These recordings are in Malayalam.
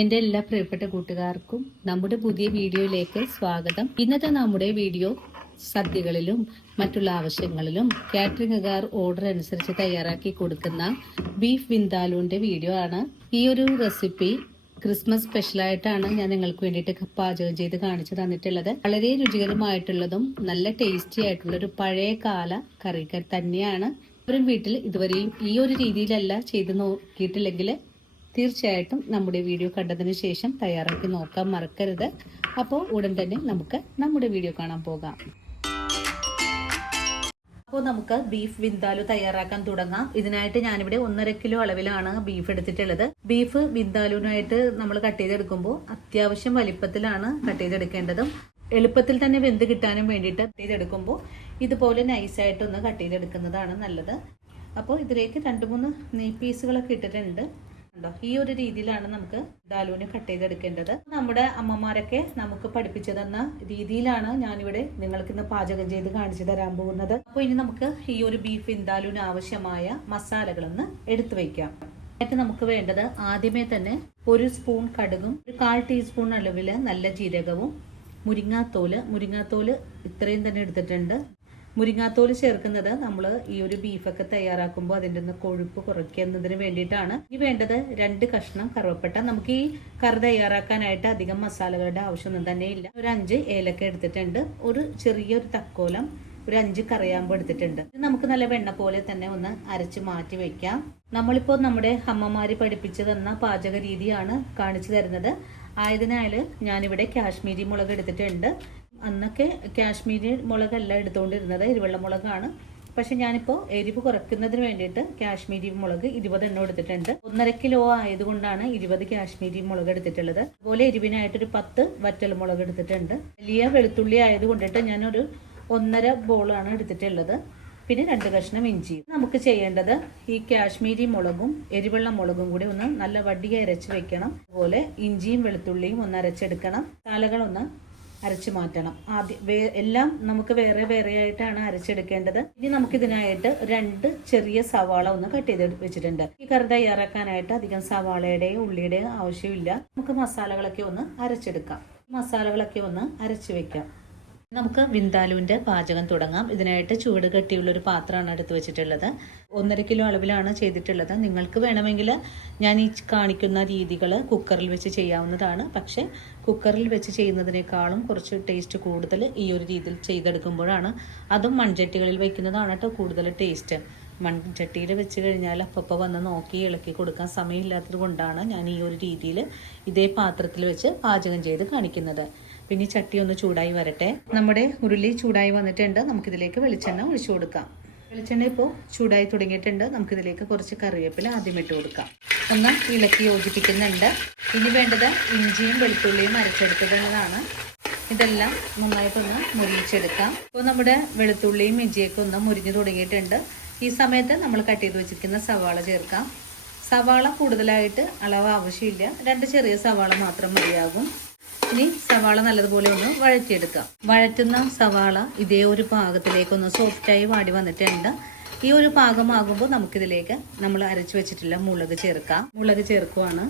എൻ്റെ എല്ലാ പ്രിയപ്പെട്ട കൂട്ടുകാർക്കും നമ്മുടെ പുതിയ വീഡിയോയിലേക്ക് സ്വാഗതം. ഇന്നത്തെ നമ്മുടെ വീഡിയോ സദ്യകളിലും മറ്റുള്ള ആവശ്യങ്ങളിലും കാറ്ററിംഗുകാർ ഓർഡർ അനുസരിച്ച് തയ്യാറാക്കി കൊടുക്കുന്ന ബീഫ് വിന്താലുവിൻ്റെ വീഡിയോ ആണ്. ഈ ഒരു റെസിപ്പി ക്രിസ്മസ് സ്പെഷ്യലായിട്ടാണ് ഞാൻ നിങ്ങൾക്ക് വേണ്ടിയിട്ട് പാചകം ചെയ്ത് കാണിച്ചു തന്നിട്ടുള്ളത്. വളരെ രുചികരമായിട്ടുള്ളതും നല്ല ടേസ്റ്റി ആയിട്ടുള്ളൊരു പഴയ കാല കറികൾ തന്നെയാണ്. ഇവരും വീട്ടിൽ ഇതുവരെയും ഈ ഒരു രീതിയിലല്ല ചെയ്ത് നോക്കിയിട്ടില്ലെങ്കിൽ തീർച്ചയായിട്ടും നമ്മുടെ വീഡിയോ കണ്ടതിന് ശേഷം തയ്യാറാക്കി നോക്കാൻ മറക്കരുത്. അപ്പോൾ ഉടൻ തന്നെ നമുക്ക് നമ്മുടെ വീഡിയോ കാണാൻ പോകാം. അപ്പോൾ നമുക്ക് ബീഫ് വിന്താലു തയ്യാറാക്കാൻ തുടങ്ങാം. ഇതിനായിട്ട് ഞാനിവിടെ 1.5 കിലോ അളവിലാണ് ബീഫ് എടുത്തിട്ടുള്ളത്. ബീഫ് വിന്താലുവിനായിട്ട് നമ്മൾ കട്ട് ചെയ്തെടുക്കുമ്പോൾ അത്യാവശ്യം വലിപ്പത്തിലാണ് കട്ട് ചെയ്തെടുക്കേണ്ടതും എളുപ്പത്തിൽ തന്നെ വെന്ത് കിട്ടാനും വേണ്ടിയിട്ട് കട്ട് ചെയ്തെടുക്കുമ്പോൾ ഇതുപോലെ നൈസായിട്ടൊന്ന് കട്ട് ചെയ്തെടുക്കുന്നതാണ് നല്ലത്. അപ്പോൾ ഇതിലേക്ക് 2-3 നെയ് പീസുകളൊക്കെ ഇട്ടിട്ടുണ്ട്. ഈ ഒരു രീതിയിലാണ് നമുക്ക് ദാലുവിനെ കട്ട് ചെയ്തെടുക്കേണ്ടത്. നമ്മുടെ അമ്മമാരൊക്കെ നമുക്ക് പഠിപ്പിച്ചു തന്ന രീതിയിലാണ് ഞാനിവിടെ നിങ്ങൾക്ക് ഇന്ന് പാചകം ചെയ്ത് കാണിച്ചു തരാൻ പോകുന്നത്. അപ്പോൾ ഇനി നമുക്ക് ഈ ഒരു ബീഫ് വിന്താലുവിന് ആവശ്യമായ മസാലകളൊന്ന് എടുത്തു വയ്ക്കാം. ആയിട്ട് നമുക്ക് വേണ്ടത് ആദ്യമേ തന്നെ 1 സ്പൂൺ കടുകും 1/4 ടീസ്പൂൺ അളവില് നല്ല ജീരകവും മുരിങ്ങാത്തോല് ഇത്രയും തന്നെ എടുത്തിട്ടുണ്ട്. മുരിങ്ങാത്തോല് ചേർക്കുന്നത് നമ്മൾ ഈ ഒരു ബീഫൊക്കെ തയ്യാറാക്കുമ്പോൾ അതിൻ്റെ ഒന്ന് കൊഴുപ്പ് കുറയ്ക്കുന്നതിന് വേണ്ടിയിട്ടാണ്. ഇനി വേണ്ടത് 2 കഷ്ണം കറുവപ്പട്ട. നമുക്ക് ഈ കറി തയ്യാറാക്കാനായിട്ട് അധികം മസാലകളുടെ ആവശ്യമൊന്നും തന്നെ ഇല്ല. ഒരു 5 ഏലക്ക എടുത്തിട്ടുണ്ട്. ഒരു ചെറിയൊരു തക്കോലം, ഒരു 5 കറിയാമ്പ് എടുത്തിട്ടുണ്ട്. ഇത് നമുക്ക് നല്ല വെണ്ണ പോലെ തന്നെ ഒന്ന് അരച്ച് മാറ്റി വെക്കാം. നമ്മളിപ്പോൾ നമ്മുടെ അമ്മമാര് പഠിപ്പിച്ചു തന്ന പാചക രീതിയാണ് കാണിച്ചു തരുന്നത്. ആയതിനാൽ ഞാനിവിടെ കാശ്മീരി മുളക് എടുത്തിട്ടുണ്ട്. അന്നൊക്കെ കാശ്മീരി മുളകല്ല എടുത്തുകൊണ്ടിരുന്നത്, എരിവെള്ള മുളകാണ്. പക്ഷെ ഞാനിപ്പോൾ എരിവ് കുറയ്ക്കുന്നതിന് വേണ്ടിയിട്ട് കാശ്മീരി മുളക് 20 എണ്ണം എടുത്തിട്ടുണ്ട്. 1.5 കിലോ ആയതുകൊണ്ടാണ് 20 കാശ്മീരി മുളക് എടുത്തിട്ടുള്ളത്. അതുപോലെ എരിവിനായിട്ടൊരു 10 വറ്റൽ മുളക് എടുത്തിട്ടുണ്ട്. വലിയ വെളുത്തുള്ളി ആയതുകൊണ്ടിട്ട് ഞാനൊരു 1.5 ബോളാണ് എടുത്തിട്ടുള്ളത്. പിന്നെ 2 കഷ്ണം ഇഞ്ചി. നമുക്ക് ചെയ്യേണ്ടത് ഈ കാശ്മീരി മുളകും എരിവെള്ള മുളകും കൂടി ഒന്ന് നല്ല വടിയെ അരച്ച് വെക്കണം. അതുപോലെ ഇഞ്ചിയും വെളുത്തുള്ളിയും ഒന്ന് അരച്ചെടുക്കണം. മസാലകളൊന്ന് അരച്ചു മാറ്റണം. എല്ലാം നമുക്ക് വേറെ വേറെ ആയിട്ടാണ് അരച്ചെടുക്കേണ്ടത്. ഇനി നമുക്ക് ഇതിനായിട്ട് 2 ചെറിയ സവാള ഒന്ന് കട്ട് ചെയ്ത് വെച്ചിട്ടുണ്ട്. ഈ കറി തയ്യാറാക്കാനായിട്ട് അധികം സവാളയുടെയും ഉള്ളിയുടെയും ആവശ്യമില്ല. നമുക്ക് മസാലകളൊക്കെ ഒന്ന് അരച്ചെടുക്കാം. മസാലകളൊക്കെ ഒന്ന് അരച്ചു വെക്കാം. നമുക്ക് വിന്താലുവിൻ്റെ പാചകം തുടങ്ങാം. ഇതിനായിട്ട് ചൂട് കട്ടിയുള്ള ഒരു പാത്രമാണ് എടുത്ത് വെച്ചിട്ടുള്ളത്. 1.5 കിലോ അളവിലാണ് ചെയ്തിട്ടുള്ളത്. നിങ്ങൾക്ക് വേണമെങ്കിൽ ഞാൻ ഈ കാണിക്കുന്ന രീതികൾ കുക്കറിൽ വെച്ച് ചെയ്യാവുന്നതാണ്. പക്ഷേ കുക്കറിൽ വെച്ച് ചെയ്യുന്നതിനേക്കാളും കുറച്ച് ടേസ്റ്റ് കൂടുതൽ ഈ ഒരു രീതിയിൽ ചെയ്തെടുക്കുമ്പോഴാണ്. അതും മൺചട്ടികളിൽ വയ്ക്കുന്നതാണ് കേട്ടോ കൂടുതൽ ടേസ്റ്റ്. മൺചട്ടിയിൽ വെച്ച് കഴിഞ്ഞാൽ അപ്പം വന്ന് നോക്കി ഇളക്കി കൊടുക്കാൻ സമയമില്ലാത്തത് കൊണ്ടാണ് ഞാൻ ഈ ഒരു രീതിയിൽ ഇതേ പാത്രത്തിൽ വെച്ച് പാചകം ചെയ്ത് കാണിക്കുന്നത്. പിന്നെ ചട്ടി ഒന്ന് ചൂടായി വരട്ടെ. നമ്മുടെ ഉരുളി ചൂടായി വന്നിട്ടുണ്ട്. നമുക്കിതിലേക്ക് വെളിച്ചെണ്ണ ഒഴിച്ചു കൊടുക്കാം. വെളിച്ചെണ്ണ ഇപ്പോൾ ചൂടായി തുടങ്ങിയിട്ടുണ്ട്. നമുക്കിതിലേക്ക് കുറച്ച് കറിവേപ്പില ആദ്യം ഇട്ട് കൊടുക്കാം. ഒന്ന് ഇളക്കി യോജിപ്പിക്കുന്നുണ്ട്. ഇനി വേണ്ടത് ഇഞ്ചിയും വെളുത്തുള്ളിയും അരച്ചെടുത്തിട്ടുള്ളതാണ്. ഇതെല്ലാം നന്നായിട്ടൊന്ന് മുരിച്ചെടുക്കാം. ഇപ്പോൾ നമ്മുടെ വെളുത്തുള്ളിയും ഇഞ്ചിയൊക്കെ ഒന്ന് മുരിഞ്ഞു തുടങ്ങിയിട്ടുണ്ട്. ഈ സമയത്ത് നമ്മൾ കട്ട് ചെയ്ത് വെച്ചിരിക്കുന്ന സവാള ചേർക്കാം. സവാള കൂടുതലായിട്ട് അളവ് ആവശ്യമില്ല. 2 ചെറിയ സവാള മാത്രം മതിയാകും. ഇനി സവാള നല്ലതുപോലെ ഒന്ന് വഴറ്റിയെടുക്കാം. വഴറ്റുന്ന സവാള ഇതേ ഒരു പാകത്തിലേക്കൊന്ന് സോഫ്റ്റായി വാടി വന്നിട്ടുണ്ട്. ഈ ഒരു പാകമാകുമ്പോൾ നമുക്കിതിലേക്ക് നമ്മൾ അരച്ചു വെച്ചിട്ടുള്ള മുളക് ചേർക്കാം. മുളക് ചേർക്കുവാണ്.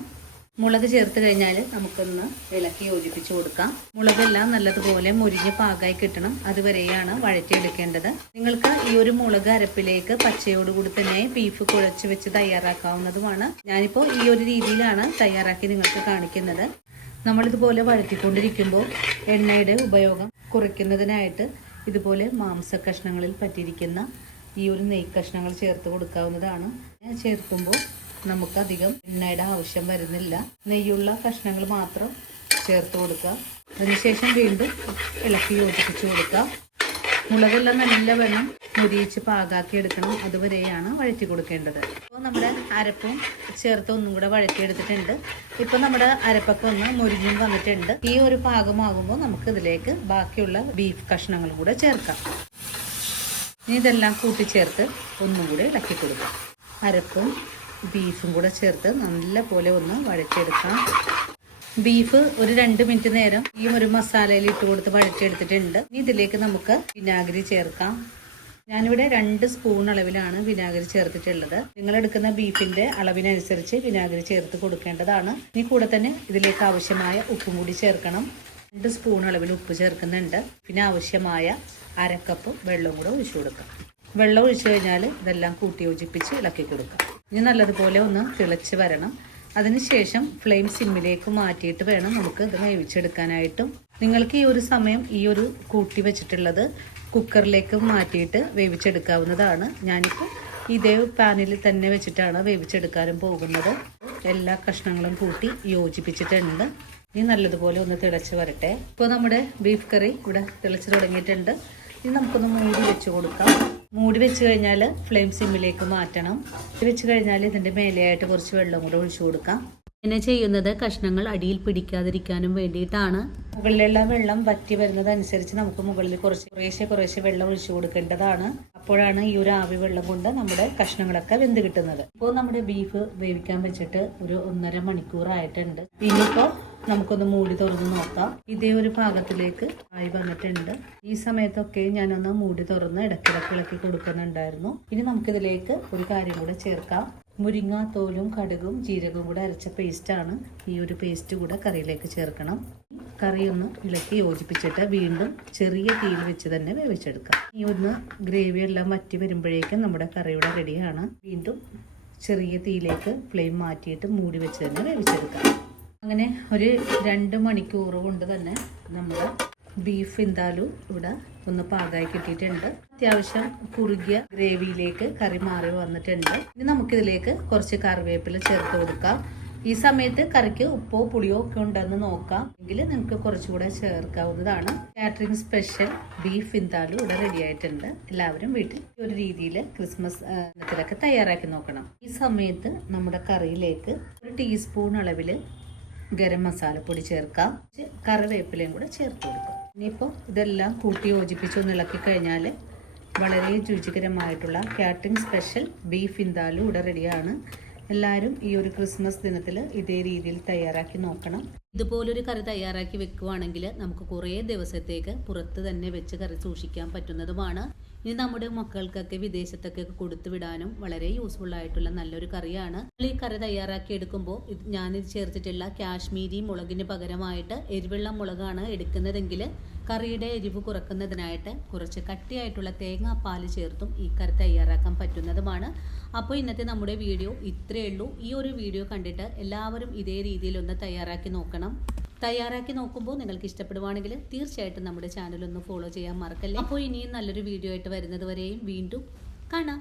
മുളക് ചേർത്ത് കഴിഞ്ഞാൽ നമുക്കൊന്ന് ഇളക്കി യോജിപ്പിച്ച് കൊടുക്കാം. മുളകെല്ലാം നല്ലതുപോലെ മുരിഞ്ഞ് പാകമായി കിട്ടണം. അതുവരെയാണ് വഴറ്റിയെടുക്കേണ്ടത്. നിങ്ങൾക്ക് ഈ ഒരു മുളക് അരപ്പിലേക്ക് പച്ചയോടുകൂടി തന്നെ ബീഫ് കുഴച്ച് വെച്ച് തയ്യാറാക്കാവുന്നതുമാണ്. ഞാനിപ്പോൾ ഈ ഒരു രീതിയിലാണ് തയ്യാറാക്കി നിങ്ങൾക്ക് കാണിക്കുന്നത്. നമ്മളിതുപോലെ വഴറ്റിക്കൊണ്ടിരിക്കുമ്പോൾ എണ്ണയുടെ ഉപയോഗം കുറയ്ക്കുന്നതിനായിട്ട് ഇതുപോലെ മാംസ കഷ്ണങ്ങളിൽ പറ്റിയിരിക്കുന്ന ഈ ഒരു നെയ് കഷ്ണങ്ങൾ ചേർത്ത് കൊടുക്കാവുന്നതാണ്. ചേർക്കുമ്പോൾ നമുക്കധികം എണ്ണയുടെ ആവശ്യം വരുന്നില്ല. നെയ്യുള്ള കഷ്ണങ്ങൾ മാത്രം ചേർത്ത് കൊടുക്കുക. അതിനുശേഷം വീണ്ടും ഇളക്കി യോജിപ്പിച്ച് കൊടുക്കുക. മുളകെല്ലാം നല്ല വെള്ളം മുരിയിച്ച് പാകാക്കി എടുക്കണം. അതുവരെയാണ് വഴറ്റി കൊടുക്കേണ്ടത്. അപ്പോൾ നമ്മുടെ അരപ്പും ചേർത്ത് ഒന്നും കൂടെ വഴറ്റിയെടുത്തിട്ടുണ്ട്. ഇപ്പോൾ നമ്മുടെ അരപ്പൊക്കെ ഒന്ന് മുരിഞ്ഞും വന്നിട്ടുണ്ട്. ഈ ഒരു പാകമാകുമ്പോൾ നമുക്ക് ഇതിലേക്ക് ബാക്കിയുള്ള ബീഫ് കഷ്ണങ്ങൾ കൂടെ ചേർക്കാം. ഇനി ഇതെല്ലാം കൂട്ടിച്ചേർത്ത് ഒന്നും കൂടെ ഇളക്കി കൊടുക്കാം. അരപ്പും ബീഫും കൂടെ ചേർത്ത് നല്ല പോലെ ഒന്ന് വഴറ്റിയെടുക്കാം. ബീഫ് ഒരു 2 മിനിറ്റ് നേരം ഈ ഒരു മസാലയിൽ ഇട്ട് കൊടുത്ത് വഴറ്റിയെടുത്തിട്ടുണ്ട്. ഇനി ഇതിലേക്ക് നമുക്ക് വിനാഗിരി ചേർക്കാം. ഞാനിവിടെ 2 സ്പൂൺ അളവിലാണ് വിനാഗിരി ചേർത്തിട്ടുള്ളത്. നിങ്ങൾ എടുക്കുന്ന ബീഫിന്റെ അളവിനനുസരിച്ച് വിനാഗിരി ചേർത്ത് കൊടുക്കേണ്ടതാണ്. ഇനി കൂടെ തന്നെ ഇതിലേക്ക് ആവശ്യമായ ഉപ്പും കൂടി ചേർക്കണം. 2 സ്പൂൺ അളവിൽ ഉപ്പ് ചേർക്കുന്നുണ്ട്. പിന്നെ ആവശ്യമായ 1/2 കപ്പ് വെള്ളവും കൂടെ ഒഴിച്ചു കൊടുക്കാം. വെള്ളം ഒഴിച്ചു കഴിഞ്ഞാൽ ഇതെല്ലാം കൂട്ടി യോജിപ്പിച്ച് ഇളക്കി കൊടുക്കാം. ഇനി നല്ലതുപോലെ ഒന്ന് തിളച്ച് വരണം. അതിനുശേഷം ഫ്ലെയിം സിമ്മിലേക്ക് മാറ്റിയിട്ട് വേണം നമുക്ക് ഇത് വേവിച്ചെടുക്കാനായിട്ടും. നിങ്ങൾക്ക് ഈ ഒരു സമയം ഈ ഒരു കൂട്ടി വെച്ചിട്ടുള്ളത് കുക്കറിലേക്ക് മാറ്റിയിട്ട് വേവിച്ചെടുക്കാവുന്നതാണ്. ഞാനിപ്പോൾ ഇതേ പാനിൽ തന്നെ വെച്ചിട്ടാണ് വേവിച്ചെടുക്കാനും പോകുന്നത്. എല്ലാ കഷ്ണങ്ങളും കൂട്ടി യോജിപ്പിച്ചിട്ടുണ്ട്. ഇനി നല്ലതുപോലെ ഒന്ന് തിളച്ച് വരട്ടെ. ഇപ്പോൾ നമ്മുടെ ബീഫ് കറി ഇവിടെ തിളച്ച് തുടങ്ങിയിട്ടുണ്ട്. ഇനി നമുക്കൊന്ന് മൂടി വെച്ച് കൊടുക്കാം. മൂടി വെച്ച് കഴിഞ്ഞാൽ ഫ്ലെയിം സിമ്മിലേക്ക് മാറ്റണം. വെച്ച് കഴിഞ്ഞാൽ ഇതിൻ്റെ മേലെയായിട്ട് കുറച്ച് വെള്ളം കൂടെ ഒഴിച്ചു കൊടുക്കാം. ഇങ്ങനെ ചെയ്യുന്നത് കഷ്ണങ്ങൾ അടിയിൽ പിടിക്കാതിരിക്കാനും വേണ്ടിയിട്ടാണ്. മുകളിലുള്ള വെള്ളം വറ്റി വരുന്നതനുസരിച്ച് നമുക്ക് മുകളിൽ കുറേശ്ശെ വെള്ളം ഒഴിച്ചു കൊടുക്കേണ്ടതാണ്. അപ്പോഴാണ് ഈ ഒരു ആവി വെള്ളം കൊണ്ട് നമ്മുടെ കഷ്ണങ്ങളൊക്കെ വെന്ത് കിട്ടുന്നത്. ഇപ്പോൾ നമ്മുടെ ബീഫ് വേവിക്കാൻ വെച്ചിട്ട് ഒരു 1.5 മണിക്കൂറായിട്ടുണ്ട്. ഇനിയിപ്പോൾ നമുക്കൊന്ന് മൂടി തുറന്ന് നോക്കാം. ഇതേ ഒരു പാകത്തിലേക്ക് ആയി വന്നിട്ടുണ്ട്. ഈ സമയത്തൊക്കെ ഞാനൊന്ന് മൂടി തുറന്ന് ഇടയ്ക്കിടയ്ക്ക് ഇളക്കി കൊടുക്കുന്നുണ്ടായിരുന്നു. ഇനി നമുക്കിതിലേക്ക് ഒരു കാര്യം കൂടെ ചേർക്കാം. മുരിങ്ങാത്തോലും കടുകും ജീരകവും കൂടെ അരച്ച പേസ്റ്റാണ്. ഈ ഒരു പേസ്റ്റ് കൂടെ കറിയിലേക്ക് ചേർക്കണം. കറി ഒന്ന് ഇളക്കി യോജിപ്പിച്ചിട്ട് വീണ്ടും ചെറിയ തീയിൽ വെച്ച് തന്നെ വേവിച്ചെടുക്കാം. ഈ ഒന്ന് ഗ്രേവി എല്ലാം വറ്റി വരുമ്പോഴേക്കും നമ്മുടെ കറിയുടെ റെഡിയാണ്. വീണ്ടും ചെറിയ തീയിലേക്ക് ഫ്ലെയിം മാറ്റിയിട്ട് മൂടി വെച്ച് തന്നെ വേവിച്ചെടുക്കാം. അങ്ങനെ ഒരു 2 മണിക്കൂർ കൊണ്ട് തന്നെ നമ്മുടെ ബീഫ് വിന്താലു ഇവിടെ ഒന്ന് പാകമായി കിട്ടിയിട്ടുണ്ട്. അത്യാവശ്യം കുറുകിയ ഗ്രേവിയിലേക്ക് കറി മാറി വന്നിട്ടുണ്ട്. ഇനി നമുക്കിതിലേക്ക് കുറച്ച് കറിവേപ്പില ചേർത്ത് കൊടുക്കാം. ഈ സമയത്ത് കറിക്ക് ഉപ്പോ പുളിയോ ഒക്കെ ഉണ്ടെന്ന് നോക്കാം. എങ്കിൽ നിങ്ങൾക്ക് കുറച്ചുകൂടെ ചേർക്കാവുന്നതാണ്. കാറ്ററിംഗ് സ്പെഷ്യൽ ബീഫ് വിന്താലു ഇവിടെ റെഡി ആയിട്ടുണ്ട്. എല്ലാവരും വീട്ടിൽ ഈ ഒരു രീതിയിൽ ക്രിസ്മസ് ദിനത്തിലൊക്കെ തയ്യാറാക്കി നോക്കണം. ഈ സമയത്ത് നമ്മുടെ കറിയിലേക്ക് 1 ടീസ്പൂൺ അളവിൽ ഗരം മസാലപ്പൊടി ചേർക്കാം. കറിവേപ്പിലയും കൂടെ ചേർത്ത് കൊടുക്കാം. ഇനിയിപ്പോൾ ഇതെല്ലാം കൂട്ടി യോജിപ്പിച്ച് ഒന്ന് ഇളക്കി കഴിഞ്ഞാൽ വളരെ രുചികരമായിട്ടുള്ള കാറ്ററിംഗ് സ്പെഷ്യൽ ബീഫ് വിന്താലു ഇവിടെ റെഡിയാണ്. എല്ലാവരും ഈ ഒരു ക്രിസ്മസ് ദിനത്തിൽ ഇതേ രീതിയിൽ തയ്യാറാക്കി നോക്കണം. ഇതുപോലൊരു കറി തയ്യാറാക്കി വെക്കുവാണെങ്കിൽ നമുക്ക് കുറേ ദിവസത്തേക്ക് പുറത്ത് തന്നെ വെച്ച് കറി സൂക്ഷിക്കാൻ പറ്റുന്നതുമാണ്. ഇനി നമ്മുടെ മക്കൾക്കൊക്കെ വിദേശത്തൊക്കെ കൊടുത്തു വിടാനും വളരെ യൂസ്ഫുൾ ആയിട്ടുള്ള നല്ലൊരു കറിയാണ്. ഈ കറി തയ്യാറാക്കി എടുക്കുമ്പോൾ ഞാനിത് ചേർത്തിട്ടുള്ള കാശ്മീരി മുളകിന് പകരമായിട്ട് എരിവുള്ള മുളകാണ് എടുക്കുന്നതെങ്കിൽ കറിയുടെ എരിവ് കുറക്കുന്നതിനായിട്ട് കുറച്ച് കട്ടിയായിട്ടുള്ള തേങ്ങാപ്പാൽ ചേർത്തും ഈ കറി തയ്യാറാക്കാൻ പറ്റുന്നതുമാണ്. അപ്പോൾ ഇന്നത്തെ നമ്മുടെ വീഡിയോ ഇത്രയേ ഉള്ളൂ. ഈ ഒരു വീഡിയോ കണ്ടിട്ട് എല്ലാവരും ഇതേ രീതിയിലൊന്ന് തയ്യാറാക്കി നോക്കണം. തയ്യാറാക്കി നോക്കുമ്പോൾ നിങ്ങൾക്ക് ഇഷ്ടപ്പെടുവാണെങ്കിൽ തീർച്ചയായിട്ടും നമ്മുടെ ചാനൽ ഒന്ന് ഫോളോ ചെയ്യാൻ മറക്കല്ലേ. അപ്പോൾ ഇനിയും നല്ലൊരു വീഡിയോ ആയിട്ട് വരുന്നത് വരെയും വീണ്ടും കാണാം.